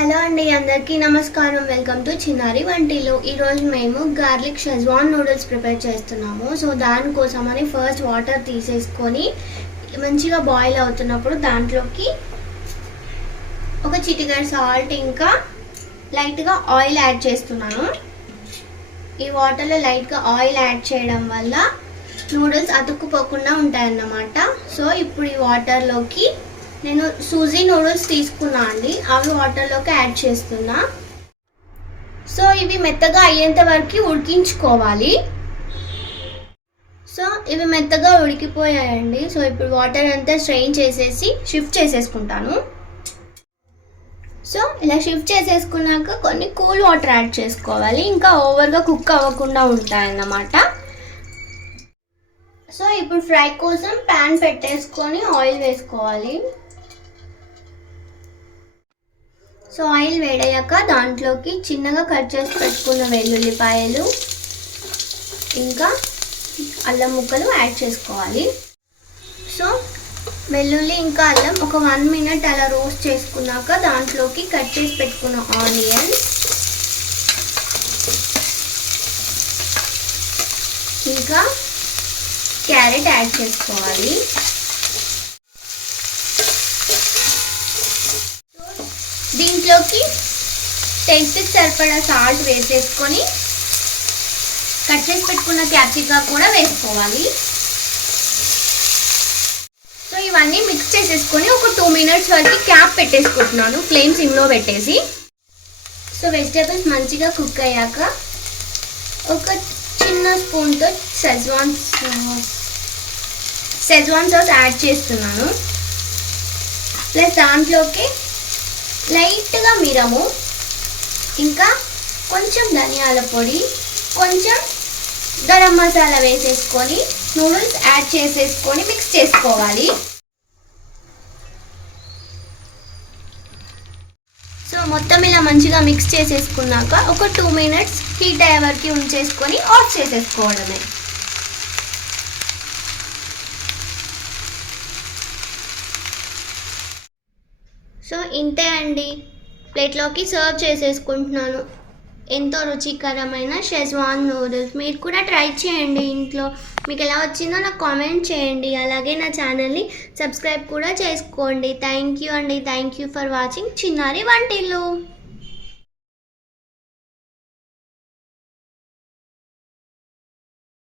Hello అండి, అందరికీ నమస్కారం. వెల్కమ్ టు చిన్నారి వంటిల్లు. ఈరోజు మేము గార్లిక్ షెజ్వాన్ నూడిల్స్ ప్రిపేర్ చేస్తున్నాము. సో దానికోసమని ఫస్ట్ వాటర్ తీసేసుకొని మంచిగా బాయిల్ అవుతున్నప్పుడు దాంట్లోకి ఒక చిటికెడు సాల్ట్ ఇంకా లైట్గా ఆయిల్ యాడ్ చేస్తున్నాను. ఈ వాటర్లో లైట్గా ఆయిల్ యాడ్ చేయడం వల్ల నూడిల్స్ అతుక్కుపోకుండా ఉంటాయన్నమాట. సో ఇప్పుడు ఈ వాటర్లోకి నేను సూజీ నూడిల్స్ తీసుకున్నా అండి, అవి వాటర్లోకి యాడ్ చేస్తున్నా. సో ఇవి మెత్తగా అయ్యేంత వరకు ఉడికించుకోవాలి. సో ఇవి మెత్తగా ఉడికిపోయాయండి. సో ఇప్పుడు వాటర్ అంతా స్ట్రెయిన్ చేసేసి షిఫ్ట్ చేసేసుకుంటాను. సో ఇలా షిఫ్ట్ చేసేసుకున్నాక కొన్ని కూల్ వాటర్ యాడ్ చేసుకోవాలి, ఇంకా ఓవర్గా కుక్ అవ్వకుండా ఉంటాయన్నమాట. సో ఇప్పుడు ఫ్రై కోసం ప్యాన్ పెట్టేసుకొని ఆయిల్ వేసుకోవాలి. సో ఆయిల్ వేడయ్యాక దాంట్లోకి చిన్నగా కట్ చేసి పెట్టుకున్న వెల్లుల్లిపాయలు ఇంకా అల్లం ముక్కలు యాడ్ చేసుకోవాలి. సో వెల్లుల్లి ఇంకా అల్లం ఒక 1 minute అలా రోస్ట్ చేసుకున్నాక దాంట్లోకి కట్ చేసి పెట్టుకున్న ఆనియన్ ఇంకా క్యారెట్ యాడ్ చేసుకోవాలి. దీంట్లోకి టేస్ట్కి సరిపడా సాల్ట్ వేసేసుకొని కట్ చేసి పెట్టుకున్న క్యాప్సికమ్ కూడా వేసుకోవాలి. సో ఇవన్నీ మిక్స్ చేసేసుకొని ఒక 2 minutes వరకు క్యాప్ పెట్టేసుకుంటున్నాను, ఫ్లేమ్ సిమ్లో పెట్టేసి. సో వెజిటేబుల్స్ మంచిగా కుక్ అయ్యాక ఒక చిన్న స్పూన్తో షెజ్వాన్ సాస్ యాడ్ చేస్తున్నాను. ప్లస్ దాంట్లోకి లైట్గా మిరము ఇంకా కొంచెం ధనియాల పొడి కొంచెం గరం మసాలా వేసేసుకొని నూడిల్స్ యాడ్ చేసేసుకొని మిక్స్ చేసుకోవాలి. సో మొత్తం ఇలా మంచిగా మిక్స్ చేసేసుకున్నాక ఒక 2 minutes హీట్ అయ్యే వరకు ఉంచేసుకొని ఆఫ్ చేసేసుకోవడమే. సో ఇంతే అండి, ప్లేట్లోకి సర్వ్ చేసేసుకుంటున్నాను. ఎంతో రుచికరమైన షెజ్వాన్ నూడిల్స్. మీరు కూడా ట్రై చేయండి ఇంట్లో. మీకు ఎలా వచ్చిందో నాకు కామెంట్ చేయండి. అలాగే నా ఛానల్ని సబ్స్క్రైబ్ కూడా చేసుకోండి. థ్యాంక్ యూ అండి. థ్యాంక్ యూ ఫర్ వాచింగ్ చిన్నారి వంటిల్లు.